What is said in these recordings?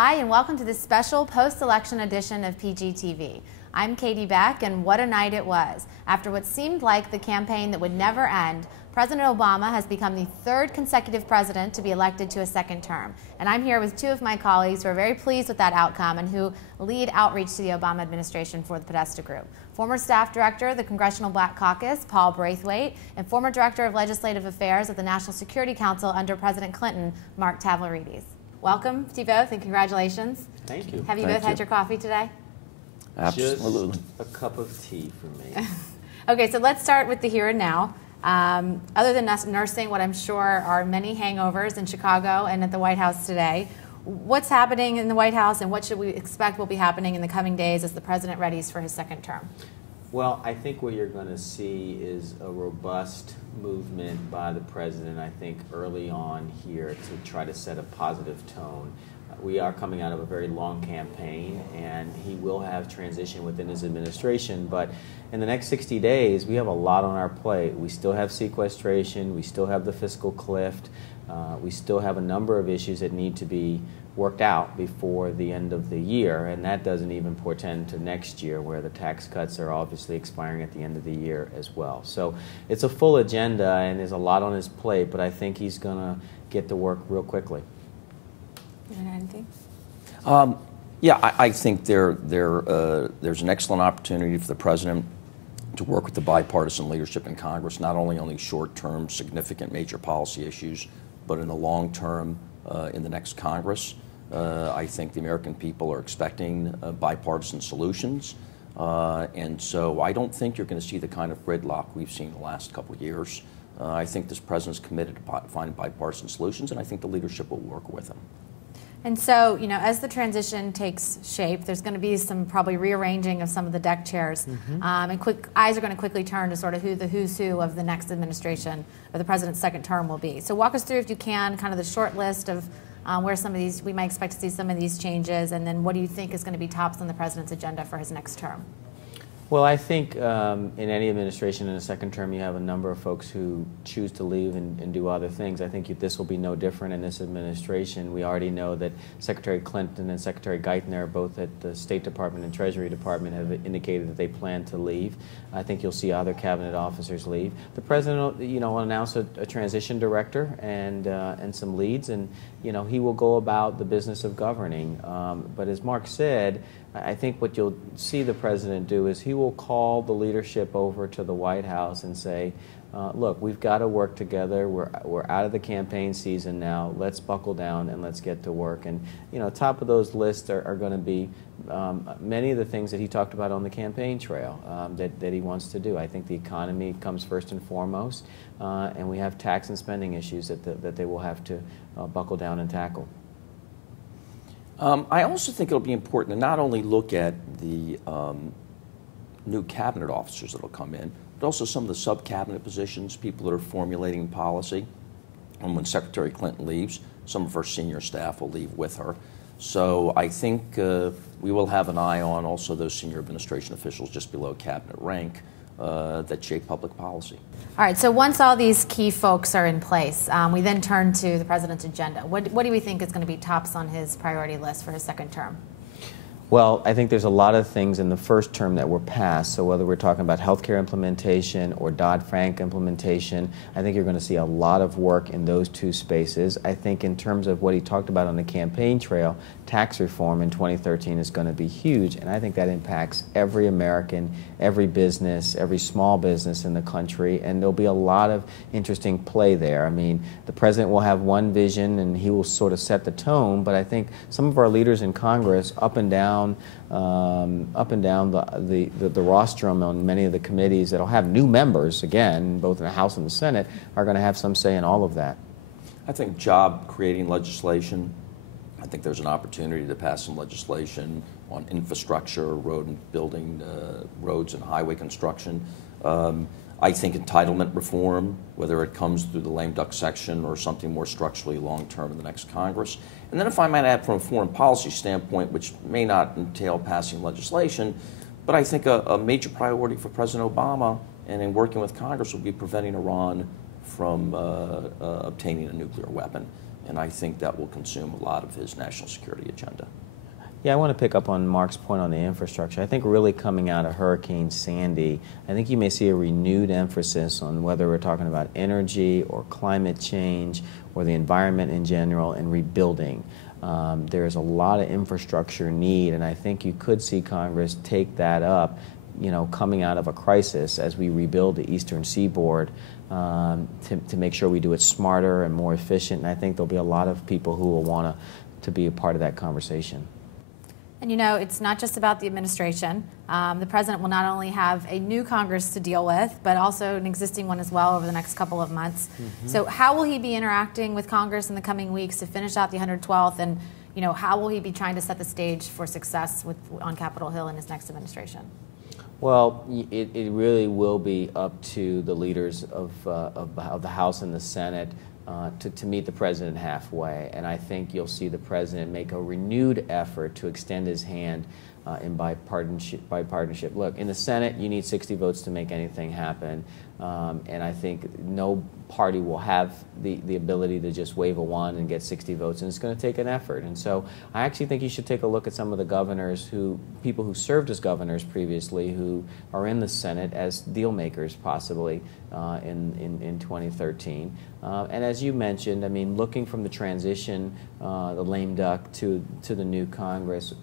Hi, and welcome to this special post-election edition of PGTV. I'm Katie Beck, and what a night it was. After what seemed like the campaign that would never end, President Obama has become the third consecutive president to be elected to a second term. And I'm here with two of my colleagues who are very pleased with that outcome and who lead outreach to the Obama administration for the Podesta Group. Former staff director of the Congressional Black Caucus, Paul Brathwaite, and former director of legislative affairs at the National Security Council under President Clinton, Mark Tavlarides. Welcome to you both, and congratulations. Thank you. Have you both had your coffee today? Absolutely. Just a cup of tea for me. Okay, so let's start with the here and now. Other than us nursing what I'm sure are many hangovers in Chicago and at the White House today, what's happening in the White House and what should we expect will be happening in the coming days as the president readies for his second term? Well, I think what you're going to see is a robust movement by the president, I think, early on here to try to set a positive tone. We are coming out of a very long campaign, and he will have transition within his administration, but in the next 60 days, we have a lot on our plate. We still have sequestration, we still have the fiscal cliff, we still have a number of issues that need to be worked out before the end of the year, and that doesn't even portend to next year, where the tax cuts are obviously expiring at the end of the year as well. So it's a full agenda, and there's a lot on his plate, but I think he's going to get to work real quickly. Anything? Yeah, I think there's an excellent opportunity for the president to work with the bipartisan leadership in Congress, not only on these short-term, significant major policy issues, but in the long term in the next Congress. I think the American people are expecting bipartisan solutions, and so I don't think you're going to see the kind of gridlock we've seen the last couple of years. I think this president's committed to finding bipartisan solutions, and I think the leadership will work with him. And so, you know, as the transition takes shape, there's going to be some probably rearranging of some of the deck chairs, and eyes are going to quickly turn to sort of who the who's who of the next administration or the president's second term will be. So walk us through, if you can, kind of the short list of where some of these, we might expect to see some of these changes, and then what do you think is going to be tops on the president's agenda for his next term? Well, I think in any administration in a second term, you have a number of folks who choose to leave and do other things. I think this will be no different in this administration. We already know that Secretary Clinton and Secretary Geithner, both at the State Department and Treasury Department, have indicated that they plan to leave. I think you'll see other cabinet officers leave. The president, will announce a transition director and some leads, and he will go about the business of governing. But as Mark said, I think what you'll see the president do is he will call the leadership over to the White House and say, look, we've got to work together. We're out of the campaign season now. Let's buckle down and let's get to work. And top of those lists are going to be many of the things that he talked about on the campaign trail that he wants to do. I think the economy comes first and foremost, and we have tax and spending issues that they will have to buckle down and tackle. I also think it'll be important to not only look at the new cabinet officers that will come in, but also some of the sub-cabinet positions, people that are formulating policy. And when Secretary Clinton leaves, some of her senior staff will leave with her. So I think we will have an eye on also those senior administration officials just below cabinet rank that shape public policy. All right, so once all these key folks are in place, we then turn to the president's agenda. What do we think is going to be tops on his priority list for his second term? Well, I think there's a lot of things in the first term that were passed. So whether we're talking about healthcare implementation or Dodd-Frank implementation, I think you're going to see a lot of work in those two spaces. I think in terms of what he talked about on the campaign trail, tax reform in 2013 is going to be huge, and I think that impacts every American, every business, every small business in the country, and there'll be a lot of interesting play there. I mean, the president will have one vision, and he will sort of set the tone, but I think some of our leaders in Congress, up and down the rostrum on many of the committees that'll have new members, again, both in the House and the Senate, are going to have some say in all of that. I think job-creating legislation, I think there's an opportunity to pass some legislation on infrastructure, road and building, roads and highway construction. I think entitlement reform, whether it comes through the lame duck section or something more structurally long-term in the next Congress. And then if I might add from a foreign policy standpoint, which may not entail passing legislation, but I think a major priority for President Obama and in working with Congress will be preventing Iran from obtaining a nuclear weapon. and I think that will consume a lot of his national security agenda. Yeah, I want to pick up on Mark's point on the infrastructure. I think really coming out of Hurricane Sandy, I think you may see a renewed emphasis on whether we're talking about energy or climate change or the environment in general and rebuilding. There's a lot of infrastructure need, and I think you could see Congress take that up, you know, coming out of a crisis as we rebuild the eastern seaboard to make sure we do it smarter and more efficient. And I think there'll be a lot of people who will want to be a part of that conversation. And you know, it's not just about the administration. The president will not only have a new Congress to deal with, but also an existing one as well over the next couple of months. So how will he be interacting with Congress in the coming weeks to finish out the 112th? And you know, how will he be trying to set the stage for success on Capitol Hill in his next administration? Well, it really will be up to the leaders of the House and the Senate to meet the president halfway. And I think you'll see the president make a renewed effort to extend his hand in bipartisanship. Look, in the Senate, you need 60 votes to make anything happen. And I think no party will have the ability to just wave a wand and get 60 votes, and it's going to take an effort. And so I actually think you should take a look at some of the governors people who served as governors previously who are in the Senate as deal makers possibly in 2013. And as you mentioned, I mean, looking from the transition, the lame duck to the new Congress,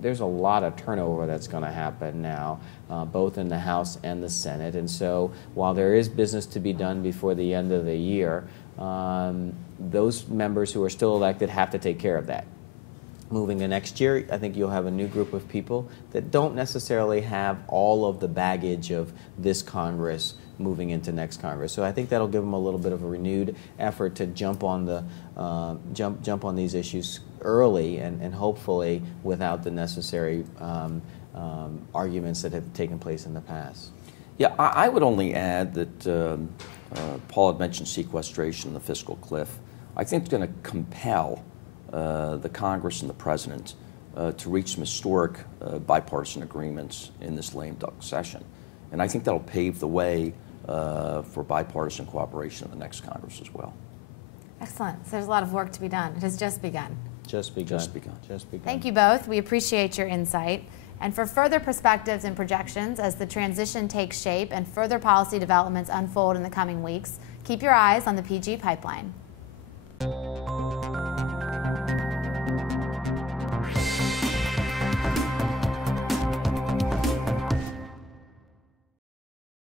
there's a lot of turnover that's going to happen now, both in the House and the Senate. And so while there is business to be done before the end of the year, those members who are still elected have to take care of that. Moving to next year, I think you'll have a new group of people that don't necessarily have all of the baggage of this Congress moving into next Congress. So I think that'll give them a little bit of a renewed effort to jump on these issues early and hopefully without the necessary arguments that have taken place in the past. Yeah, I would only add that Paul had mentioned sequestration and the fiscal cliff. I think it's going to compel the Congress and the President to reach some historic bipartisan agreements in this lame duck session. And I think that'll pave the way for bipartisan cooperation in the next Congress as well. Excellent. So there's a lot of work to be done. It has just begun. Just begun. Just begun. Just begun. Thank you both. We appreciate your insight. And for further perspectives and projections as the transition takes shape and further policy developments unfold in the coming weeks, keep your eyes on the PG Pipeline.